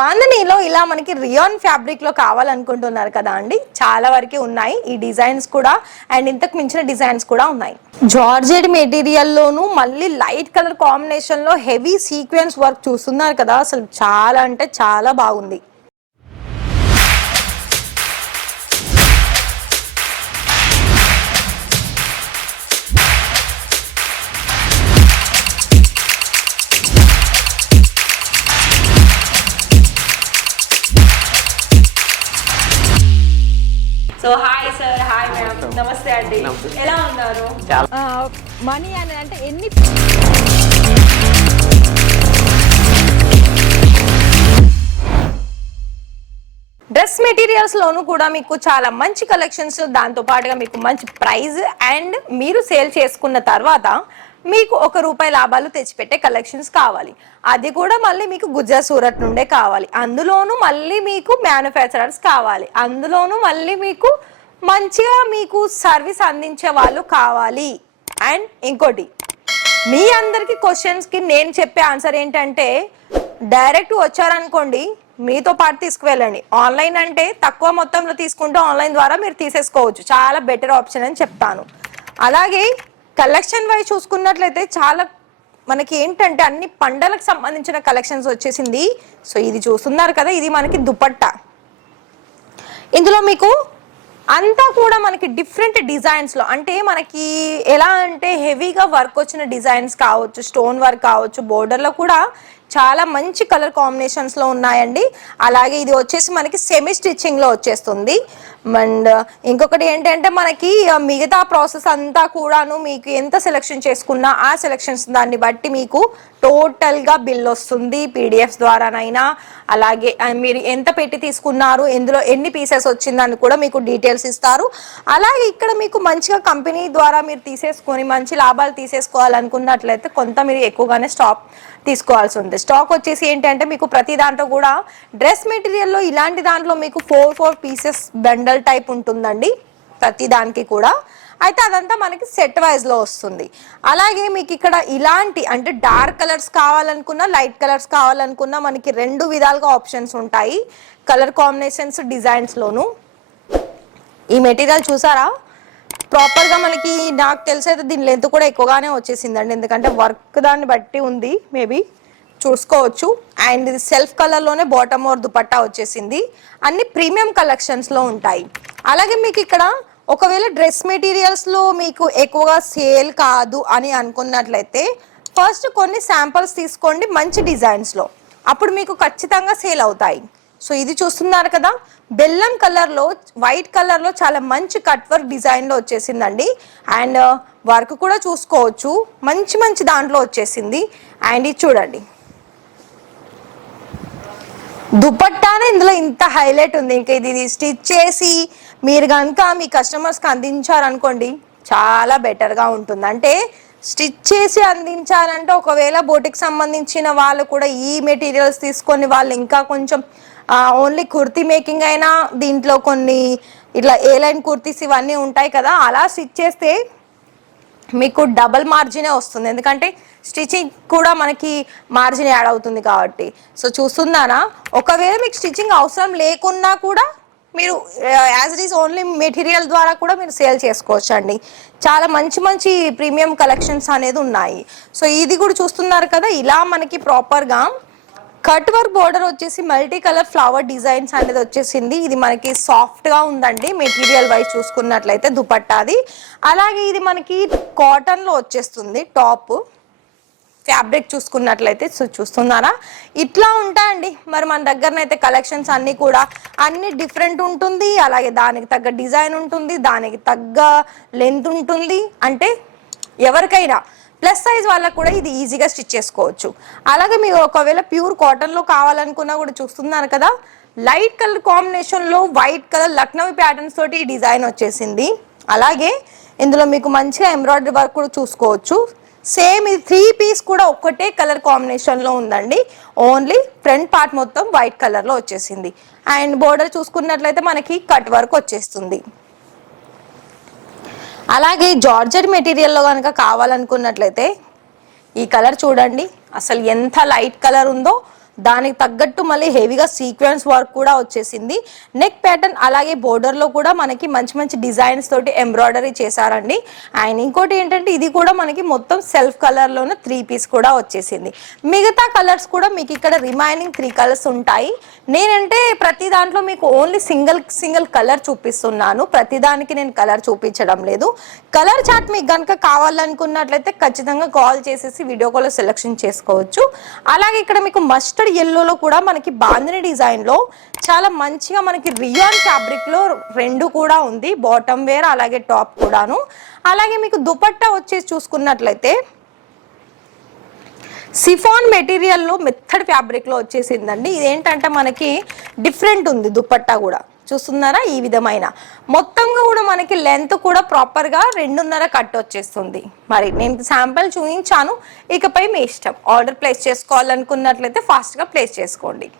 బాంధనీలో ఇలా మనకి rayon fabric లో కావాలనుకుంటున్నారు కదా అండి, చాలా వరకు ఉన్నాయి ఈ డిజైన్స్ కూడా. అండ్ ఇంతకు మించిన డిజైన్స్ కూడా ఉన్నాయి. జార్జెట్ మెటీరియల్ లోను మళ్ళీ లైట్ కలర్ కాంబినేషన్ లో హెవీ సీక్వెన్స్ వర్క్ చూస్తున్నారు కదా, అసలు చాలా అంటే చాలా బాగుంది. So hi sir, hi madam, నమస్తే అండి, ఎలా ఉన్నారు? మనీ అని అంటే ఎన్ని డ్రెస్ మెటీరియల్స్ లోను కూడా మీకు చాలా మంచి కలెక్షన్స్, దాంతో పాటుగా మీకు మంచి ప్రైస్ అండ్ మీరు సేల్ చేసుకున్న తర్వాత మీకు ₹1 లాభాలు తెచ్చిపెట్టే కలెక్షన్స్ కావాలి. అది కూడా మళ్ళీ మీకు గుజరాత్ సూరత్ నుండే కావాలి. అందులోనూ మళ్ళీ మీకు మ్యానుఫ్యాక్చరర్స్ కావాలి. అందులోనూ మళ్ళీ మీకు మంచిగా మీకు సర్వీస్ అందించే వాళ్ళు కావాలి. అండ్ ఇంకోటి, మీ అందరికి క్వశ్చన్స్కి నేను చెప్పే ఆన్సర్ ఏంటంటే, డైరెక్ట్ వచ్చారనుకోండి మీతో పాటు తీసుకువెళ్ళండి. ఆన్లైన్ అంటే తక్కువ మొత్తంలో తీసుకుంటూ ఆన్లైన్ ద్వారా మీరు తీసేసుకోవచ్చు, చాలా బెటర్ ఆప్షన్ అని చెప్తాను. అలాగే కలెక్షన్ వైజ్ చూసుకున్నట్లయితే చాలా మనకి ఏంటంటే అన్ని పండలకు సంబంధించిన కలెక్షన్స్ వచ్చేసింది. సో ఇది చూస్తున్నారు కదా, ఇది మనకి దుపట్టా. ఇందులో మీకు అంతా కూడా మనకి డిఫరెంట్ డిజైన్స్లో, అంటే మనకి ఎలా అంటే హెవీగా వర్క్ వచ్చిన డిజైన్స్ కావచ్చు, స్టోన్ వర్క్ కావచ్చు, బోర్డర్లో కూడా చాలా మంచి కలర్ కాంబినేషన్స్లో ఉన్నాయండి. అలాగే ఇది వచ్చేసి మనకి సెమీ స్టిచ్చింగ్లో వచ్చేస్తుంది. అండ్ ఇంకొకటి ఏంటంటే మనకి మిగతా ప్రాసెస్ అంతా కూడాను మీకు ఎంత సెలెక్షన్ చేసుకున్నా ఆ సెలెక్షన్స్ దాన్ని బట్టి మీకు టోటల్గా బిల్ వస్తుంది, పీడిఎఫ్స్ ద్వారానైనా. అలాగే మీరు ఎంత పెట్టి తీసుకున్నారు, ఎందులో ఎన్ని పీసెస్ వచ్చిందని కూడా మీకు డీటెయిల్స్ ఇస్తారు. అలాగే ఇక్కడ మీకు మంచిగా కంపెనీ ద్వారా మీరు తీసేసుకొని మంచి లాభాలు తీసేసుకోవాలనుకున్నట్లయితే కొంత మీరు ఎక్కువగానే స్టాక్ తీసుకోవాల్సి ఉంది. స్టాక్ వచ్చేసి ఏంటంటే మీకు ప్రతి దాంట్లో కూడా డ్రెస్ మెటీరియల్లో ఇలాంటి దాంట్లో మీకు 4 పీసెస్ బండల్ టైప్ ఉంటుందండి ప్రతి దానికి కూడా. అయితే అదంతా మనకి సెట్ వైజ్లో వస్తుంది. అలాగే మీకు ఇక్కడ ఇలాంటి అంటే డార్క్ కలర్స్ కావాలనుకున్నా లైట్ కలర్స్ కావాలనుకున్నా మనకి 2 విధాలుగా ఆప్షన్స్ ఉంటాయి కలర్ కాంబినేషన్స్ డిజైన్స్లోను. ఈ మెటీరియల్ చూసారా, ప్రాపర్గా మనకి నాకు తెలిసైతే దీని లెంత్ కూడా ఎక్కువగానే వచ్చేసిందండి, ఎందుకంటే వర్క్ దాన్ని బట్టి ఉంది, మేబీ చూసుకోవచ్చు. అండ్ ఇది సెల్ఫ్ కలర్లోనే బాటమ్ ఓర్ దుపట్టా వచ్చేసింది. అన్ని ప్రీమియం కలెక్షన్స్లో ఉంటాయి. అలాగే మీకు ఇక్కడ ఒకవేళ డ్రెస్ మెటీరియల్స్లో మీకు ఎక్కువగా సేల్ కాదు అని అనుకున్నట్లయితే ఫస్ట్ కొన్ని శాంపిల్స్ తీసుకోండి మంచి డిజైన్స్లో, అప్పుడు మీకు ఖచ్చితంగా సేల్ అవుతాయి. సో ఇది చూస్తున్నారు కదా, బెల్లం కలర్లో వైట్ కలర్లో చాలా మంచి కట్ వర్క్ డిజైన్లో వచ్చేసిందండి. అండ్ వర్క్ కూడా చూసుకోవచ్చు, మంచి మంచి దాంట్లో వచ్చేసింది. అండ్ ఇది చూడండి, దుపట్టానే ఇందులో ఇంత హైలైట్ ఉంది. ఇంకా ఇది స్టిచ్ చేసి మీరు కనుక మీ కస్టమర్స్కి అందించారనుకోండి చాలా బెటర్గా ఉంటుంది. అంటే స్టిచ్ చేసి అందించాలంటే ఒకవేళ బోటికి సంబంధించిన వాళ్ళు కూడా ఈ మెటీరియల్స్ తీసుకొని వాళ్ళు ఇంకా కొంచెం ఓన్లీ కుర్తీ మేకింగ్ అయినా దీంట్లో కొన్ని ఇట్లా ఏ లైన్ కుర్తీస్ ఇవన్నీ ఉంటాయి కదా, అలా స్టిచ్ చేస్తే మీకు డబల్ మార్జినే వస్తుంది, ఎందుకంటే స్టిచ్చింగ్ కూడా మనకి మార్జిన్ యాడ్ అవుతుంది కాబట్టి. సో చూస్తున్నారా, ఒకవేళ మీకు స్టిచ్చింగ్ అవసరం లేకున్నా కూడా మీరు as it is only material ద్వారా కూడా మీరు సేల్ చేసుకోవచ్చు అండి. చాలా మంచి మంచి ప్రీమియం కలెక్షన్స్ అనేది ఉన్నాయి. సో ఇది కూడా చూస్తున్నారు కదా, ఇలా మనకి ప్రాపర్గా కట్ వర్క్ బోర్డర్ వచ్చేసి మల్టీ కలర్ ఫ్లవర్ డిజైన్స్ అనేది వచ్చేసింది. ఇది మనకి సాఫ్ట్గా ఉందండి మెటీరియల్ వైజ్ చూసుకున్నట్లయితే దుపట్టాది. అలాగే ఇది మనకి కాటన్లో వచ్చేస్తుంది టాప్ ఫ్యాబ్రిక్ చూసుకున్నట్లయితే. సో చూస్తున్నారా, ఇట్లా ఉంటాయండి మరి మన దగ్గరనైతే కలెక్షన్స్ అన్నీ కూడా అన్ని డిఫరెంట్ ఉంటుంది. అలాగే దానికి తగ్గ డిజైన్ ఉంటుంది, దానికి తగ్గ లెంత్ ఉంటుంది. అంటే ఎవరికైనా ప్లస్ సైజ్ వాళ్ళకు కూడా ఇది ఈజీగా స్టిచ్ చేసుకోవచ్చు. అలాగే మీరు ఒకవేళ ప్యూర్ కాటన్లో కావాలనుకున్నా కూడా చూస్తున్నారు కదా, లైట్ కలర్ కాంబినేషన్లో వైట్ కలర్ లక్నవీ ప్యాటర్న్స్ తోటి ఈ డిజైన్ వచ్చేసింది. అలాగే ఇందులో మీకు మంచిగా ఎంబ్రాయిడరీ వర్క్ కూడా చూసుకోవచ్చు. సేమ్ ఇది 3 పీస్ కూడా ఒక్కటే కలర్ కాంబినేషన్లో ఉందండి. ఓన్లీ ఫ్రంట్ పార్ట్ మొత్తం వైట్ కలర్లో వచ్చేసింది. అండ్ బోర్డర్ చూసుకున్నట్లయితే మనకి కట్ వర్క్ వచ్చేస్తుంది. అలాగే జార్జెట్ మెటీరియల్లో కనుక కావాలనుకున్నట్లయితే ఈ కలర్ చూడండి, అసలు ఎంత లైట్ కలర్ ఉందో. దానికి తగ్గట్టు మళ్ళీ హెవీగా సీక్వెన్స్ వర్క్ కూడా వచ్చేసింది. నెక్ ప్యాటర్న్ అలాగే బోర్డర్ లో కూడా మనకి మంచి మంచి డిజైన్స్ తోటి ఎంబ్రాయిడరీ చేశారండి. అండ్ ఇంకోటి ఏంటంటే ఇది కూడా మనకి మొత్తం సెల్ఫ్ కలర్ లోనే 3 పీస్ కూడా వచ్చేసింది. మిగతా కలర్స్ కూడా మీకు ఇక్కడ రిమైనింగ్ 3 కలర్స్ ఉంటాయి. నేనంటే ప్రతి దాంట్లో మీకు ఓన్లీ సింగిల్ కలర్ చూపిస్తున్నాను, ప్రతి దానికి నేను కలర్ చూపించడం లేదు. కలర్ చార్ట్ మీకు కనుక కావాలనుకున్నట్లయితే ఖచ్చితంగా కాల్ చేసేసి వీడియో కాల్ సెలెక్షన్ చేసుకోవచ్చు. అలాగే ఇక్కడ మీకు మస్టర్డ్ ఎల్లోలో కూడా మనకి బాందిని డిజైన్ లో చాలా మంచిగా మనకి రియాన్ ఫ్యాబ్రిక్ లో 2 కూడా ఉంది, బాటమ్ వేర్ అలాగే టాప్ కూడాను. అలాగే మీకు దుపట్టా వచ్చేసి చూసుకున్నట్లయితే సిఫాన్ మెటీరియల్ లో మెథడ్ ఫ్యాబ్రిక్ లో వచ్చేసిందండి. ఇదేంటంటే మనకి డిఫరెంట్ ఉంది దుపట్టా కూడా, చూస్తున్నారా ఈ విధమైన మొత్తంగా కూడా మనకి లెంత్ కూడా ప్రాపర్ గా 2.5 కట్ వచ్చేస్తుంది. మరి నేను శాంపిల్ చూపించాను, ఇకపై మీ ఇష్టం. ఆర్డర్ ప్లేస్ చేసుకోవాలనుకున్నట్లయితే ఫాస్ట్ గా ప్లేస్ చేసుకోండి.